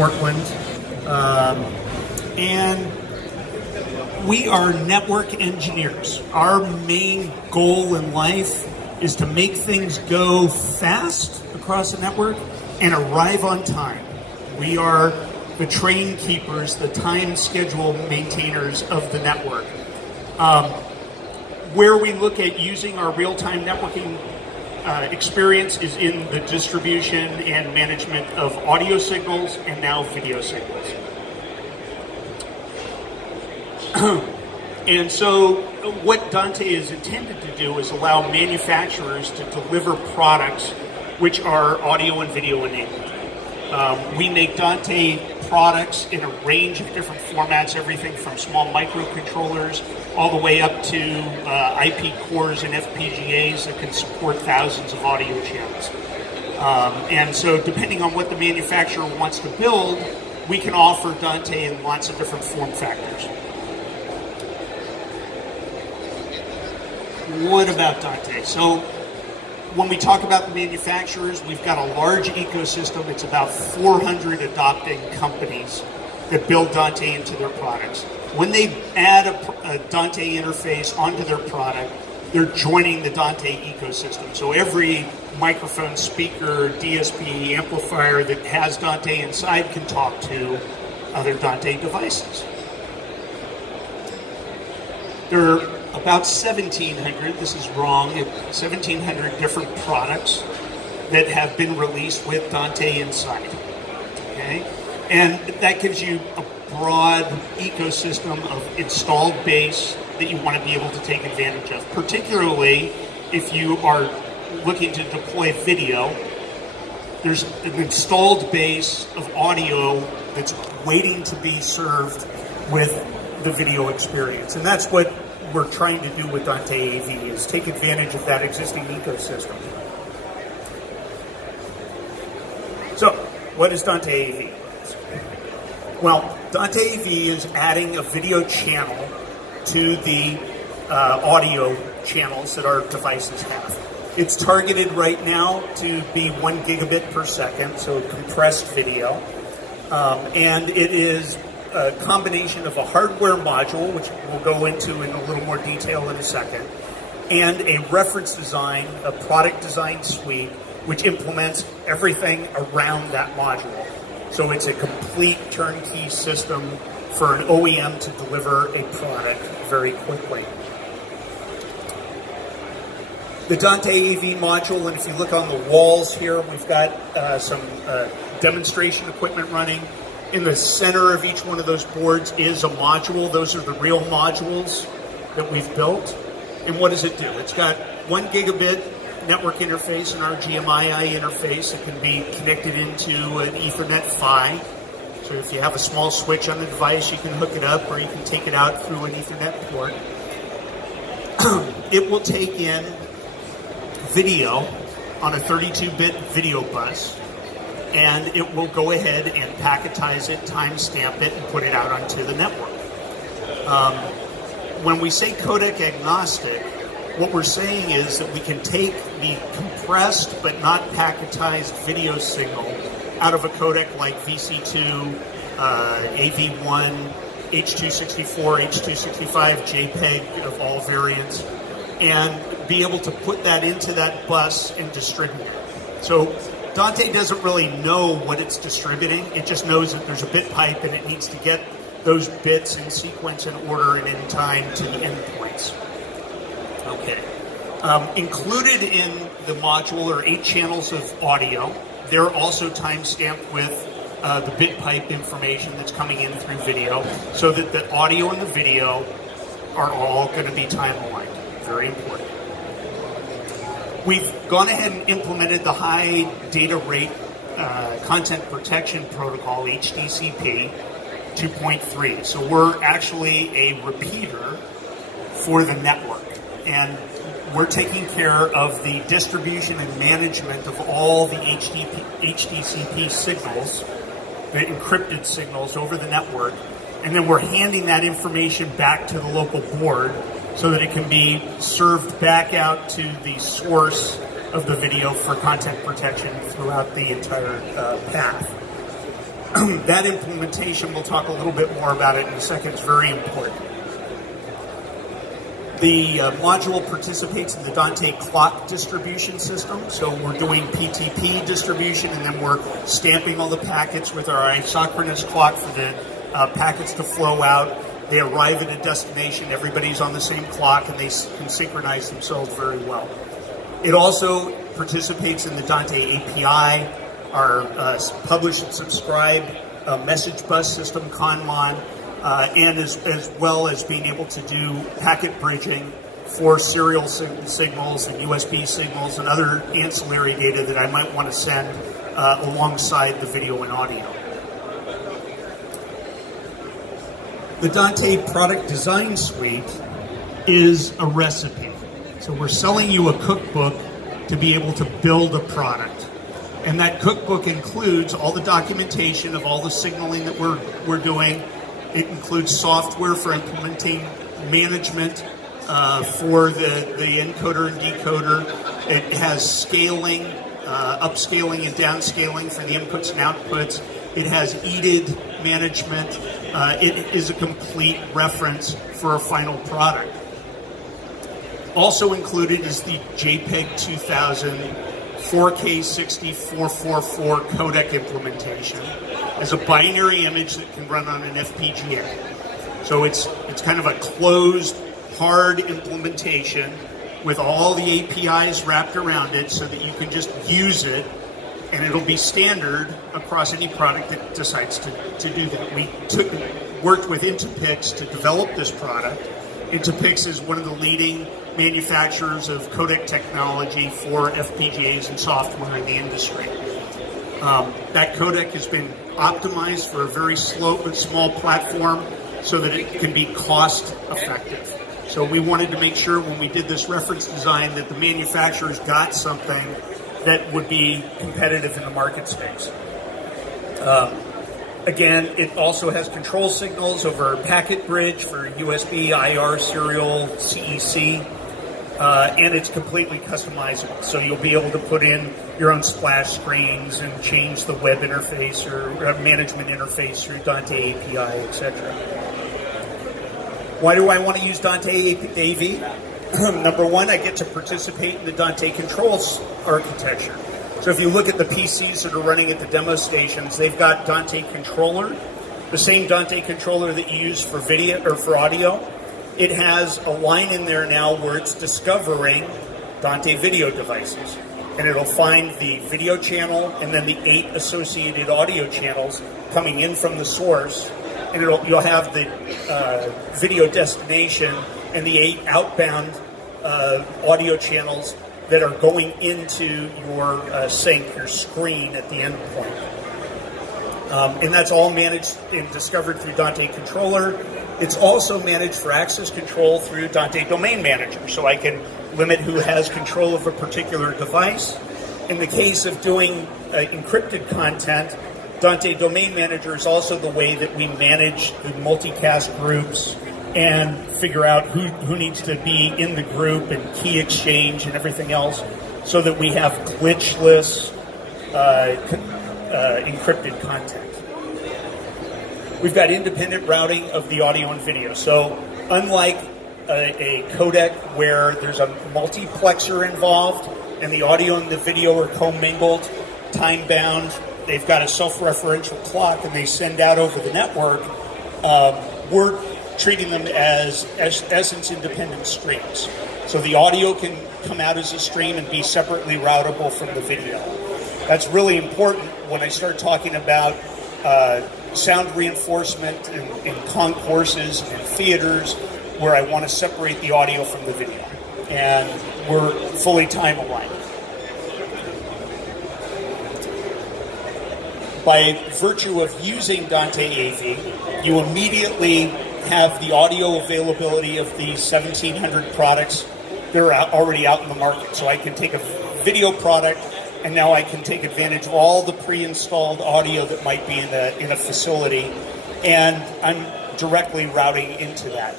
Portland, and we are network engineers. Our main goal in life is to make things go fast across the network and arrive on time. We are the train keepers, the time schedule maintainers of the network. Where we look at using our real-time networking experience is in the distribution and management of audio signals and now video signals. And so what Dante is intended to do is allow manufacturers to deliver products which are audio and video enabled. We make Dante products in a range of different formats, everything from small microcontrollers all the way up to IP cores and FPGAs that can support thousands of audio channels. And so depending on what the manufacturer wants to build, we can offer Dante in lots of different form factors. What about Dante? So when we talk about the manufacturers, we've got a large ecosystem. It's about 400 adopting companies that build Dante into their products. When they add a Dante interface onto their product, they're joining the Dante ecosystem. So every microphone, speaker, DSP, amplifier that has Dante inside can talk to other Dante devices. There are about 1,700, this is wrong, 1,700 different products that have been released with Dante inside, okay? And that gives you a broad ecosystem of installed base that you want to be able to take advantage of, particularly if you are looking to deploy video. There's an installed base of audio that's waiting to be served with the video experience, and that's what we're trying to do with Dante AV, is take advantage of that existing ecosystem. So, what is Dante AV? Well, Dante AV is adding a video channel to the audio channels that our devices have. It's targeted right now to be 1 gigabit per second, so compressed video, and it is a combination of a hardware module, which we'll go into in a little more detail in a second, and a reference design, a product design suite, which implements everything around that module. So it's a complete turnkey system for an OEM to deliver a product very quickly. The Dante AV module, and if you look on the walls here, we've got some demonstration equipment running. In the center of each one of those boards is a module. Those are the real modules that we've built. And what does it do? It's got 1 gigabit network interface, an RGMI interface that can be connected into an Ethernet PHY. So if you have a small switch on the device, you can hook it up, or you can take it out through an Ethernet port. It will take in video on a 32-bit video bus, and it will go ahead and packetize it, timestamp it, and put it out onto the network. When we say codec agnostic, what we're saying is that we can take the compressed but not packetized video signal out of a codec like VC2, AV1, H.264, H.265, JPEG of all variants, and be able to put that into that bus and distribute it. So Dante doesn't really know what it's distributing. It just knows that there's a bit pipe and it needs to get those bits in sequence and order and in time to the endpoints. Okay. Included in the module are 8 channels of audio. They're also time-stamped with the bit pipe information that's coming in through video, so that the audio and the video are all going to be time-aligned. Very important. We've gone ahead and implemented the high data rate content protection protocol, HDCP 2.3. So we're actually a repeater for the network. And we're taking care of the distribution and management of all the HDCP signals, the encrypted signals over the network. And then we're handing that information back to the local board so that it can be served back out to the source of the video for content protection throughout the entire path. That implementation, we'll talk a little bit more about it in a second, is very important. The module participates in the Dante clock distribution system, so we're doing PTP distribution, and then we're stamping all the packets with our isochronous clock for the packets to flow out. They arrive at a destination, everybody's on the same clock, and they can synchronize themselves very well. It also participates in the Dante API, our publish and subscribe message bus system, Conmon, and as well as being able to do packet bridging for serial signals and USB signals and other ancillary data that I might want to send alongside the video and audio. The Dante Product Design Suite is a recipe. So we're selling you a cookbook to be able to build a product. And that cookbook includes all the documentation of all the signaling that we're doing. It includes software for implementing management for the encoder and decoder. It has scaling, upscaling and downscaling for the inputs and outputs. It has EDID management. It is a complete reference for a final product. Also included is the JPEG 2000 4K 6444 codec implementation as a binary image that can run on an FPGA. So it's kind of a closed, hard implementation with all the APIs wrapped around it so that you can just use it, and it'll be standard across any product that decides to do that. We worked with Intipix to develop this product. Intipix is one of the leading manufacturers of codec technology for FPGAs and software in the industry. That codec has been optimized for a very small platform so that it can be cost effective. So we wanted to make sure when we did this reference design that the manufacturers got something that would be competitive in the market space. Again, it also has control signals over packet bridge for USB, IR, serial, CEC, and it's completely customizable. So you'll be able to put in your own splash screens and change the web interface or management interface through Dante API, etc. Why do I want to use Dante AV? Number one, I get to participate in the Dante controls architecture. So if you look at the PCs that are running at the demo stations, they've got Dante controller, the same Dante controller that you use for video or for audio. It has a line in there now where it's discovering Dante video devices. And it'll find the video channel and then the 8 associated audio channels coming in from the source. And you'll have the video destination and the 8 outbound audio channels that are going into your sync, your screen at the end point. And that's all managed and discovered through Dante Controller. It's also managed for access control through Dante Domain Manager, so I can limit who has control of a particular device. In the case of doing encrypted content, Dante Domain Manager is also the way that we manage the multicast groups and figure out who needs to be in the group and key exchange and everything else so that we have glitchless encrypted content. We've got independent routing of the audio and video. So unlike a codec where there's a multiplexer involved and the audio and the video are commingled, time-bound, they've got a self-referential clock and they send out over the network, we're treating them as essence-independent streams. So the audio can come out as a stream and be separately routable from the video. That's really important when I start talking about sound reinforcement in concourses and theaters where I want to separate the audio from the video. And we're fully time aligned. By virtue of using Dante AV, you immediately have the audio availability of the 1,700 products that are already out in the market. So I can take a video product and now I can take advantage of all the pre-installed audio that might be in a facility, and I'm directly routing into that.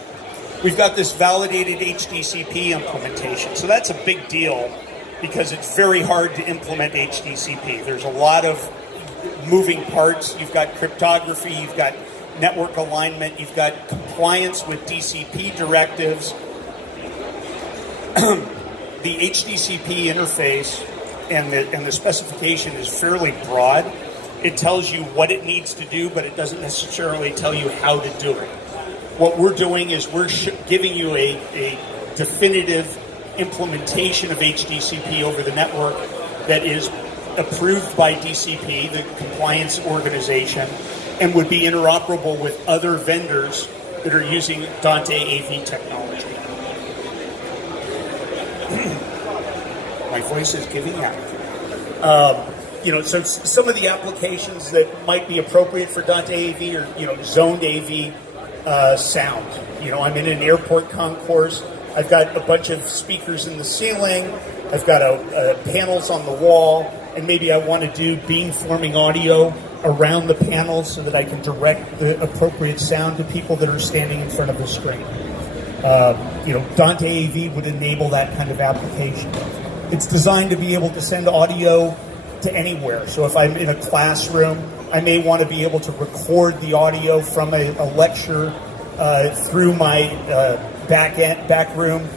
We've got this validated HDCP implementation. So that's a big deal because it's very hard to implement HDCP. There's a lot of moving parts. You've got cryptography, you've got network alignment, you've got compliance with DCP directives. The HDCP interface and the specification is fairly broad. It tells you what it needs to do, but it doesn't necessarily tell you how to do it. What we're doing is we're giving you a definitive implementation of HDCP over the network that is approved by DCP, the compliance organization, and would be interoperable with other vendors that are using Dante AV technology. My voice is giving out. So some of the applications that might be appropriate for Dante AV are, zoned AV sound. I'm in an airport concourse. I've got a bunch of speakers in the ceiling. I've got panels on the wall, and maybe I want to do beamforming audio around the panels so that I can direct the appropriate sound to people that are standing in front of the screen. Dante AV would enable that kind of application. It's designed to be able to send audio to anywhere. So if I'm in a classroom, I may want to be able to record the audio from a lecture through my back room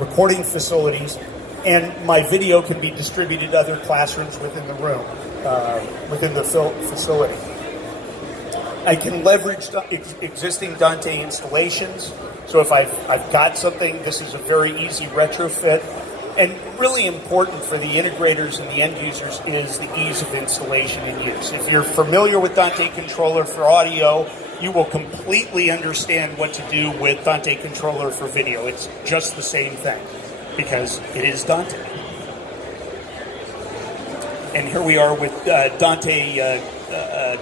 recording facilities, and my video can be distributed to other classrooms within the room, within the facility. I can leverage existing Dante installations. So if I've got something, this is a very easy retrofit. And really important for the integrators and the end users is the ease of installation and use. If you're familiar with Dante Controller for audio, you will completely understand what to do with Dante Controller for video. It's just the same thing because it is Dante. And here we are with Dante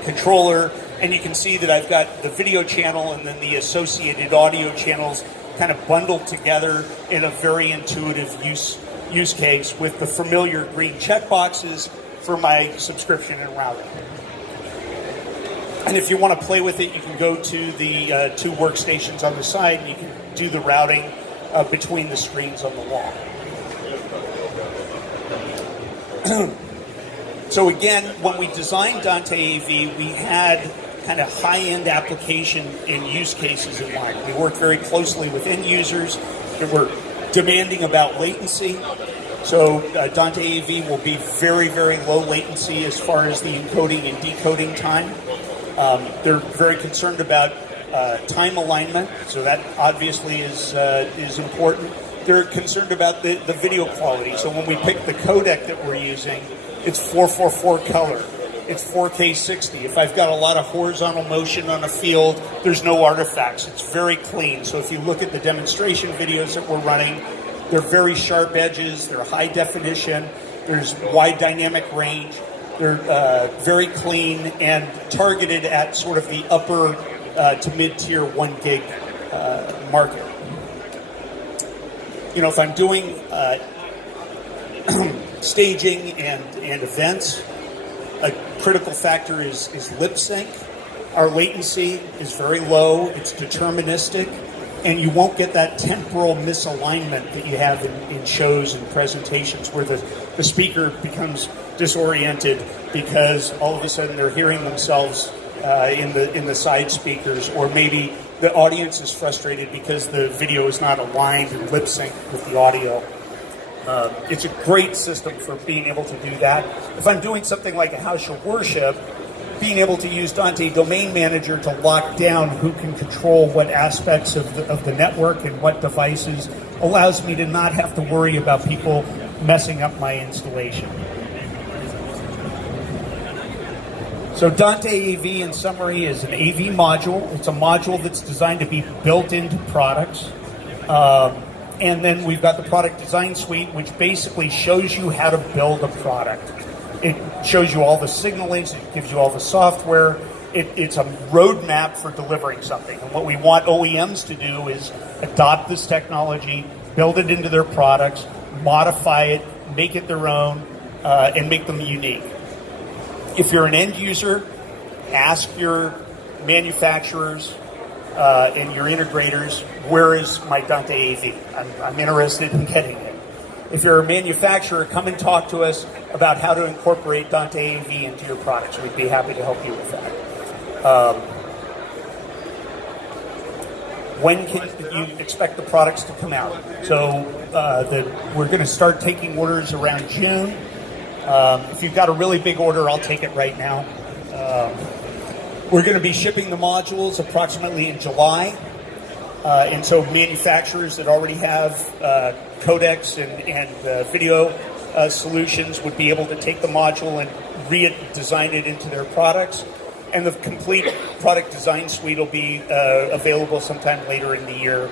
Controller, and you can see that I've got the video channel and then the associated audio channels kind of bundled together in a very intuitive use case with the familiar green checkboxes for my subscription and routing. And if you want to play with it, you can go to the two workstations on the side and you can do the routing between the screens on the wall. So again, when we designed Dante AV, we had kind of high-end application and use cases in mind. We worked very closely with end users that were demanding about latency. So Dante AV will be very, very low latency as far as the encoding and decoding time. They're very concerned about time alignment, so that obviously is important. They're concerned about the video quality. So when we pick the codec that we're using, it's 444 color. It's 4K 60. If I've got a lot of horizontal motion on a field, there's no artifacts. It's very clean. So if you look at the demonstration videos that we're running, they're very sharp edges, they're high definition, there's wide dynamic range, they're very clean and targeted at sort of the upper to mid-tier 1 gig market. If I'm doing staging and events, a critical factor is lip sync. Our latency is very low, it's deterministic, and you won't get that temporal misalignment that you have in shows and presentations where the speaker becomes disoriented because all of a sudden they're hearing themselves in the side speakers, or maybe the audience is frustrated because the video is not aligned and lip synced with the audio. It's a great system for being able to do that. If I'm doing something like a house of worship, being able to use Dante Domain Manager to lock down who can control what aspects of the network and what devices allows me to not have to worry about people messing up my installation. So Dante AV, in summary, is an AV module. It's a module that's designed to be built into products. And then we've got the product design suite, which basically shows you how to build a product. It shows you all the signalings, it gives you all the software. It's a roadmap for delivering something. And what we want OEMs to do is adopt this technology, build it into their products, modify it, make it their own, and make them unique. If you're an end user, ask your manufacturers and your integrators, where is my Dante AV? I'm interested in getting it. If you're a manufacturer, come and talk to us about how to incorporate Dante AV into your products. We'd be happy to help you with that. When can you expect the products to come out? So we're going to start taking orders around June. If you've got a really big order, I'll take it right now. We're going to be shipping the modules approximately in July. And so manufacturers that already have codecs and video solutions would be able to take the module and redesign it into their products. And the complete product design suite will be available sometime later in the year.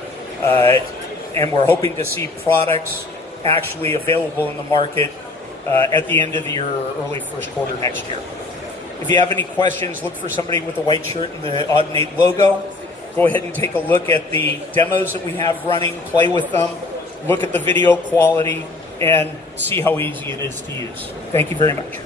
And we're hoping to see products actually available in the market at the end of the year or early first quarter next year. If you have any questions, look for somebody with a white shirt and the Audinate logo. Go ahead and take a look at the demos that we have running, play with them, look at the video quality, and see how easy it is to use. Thank you very much.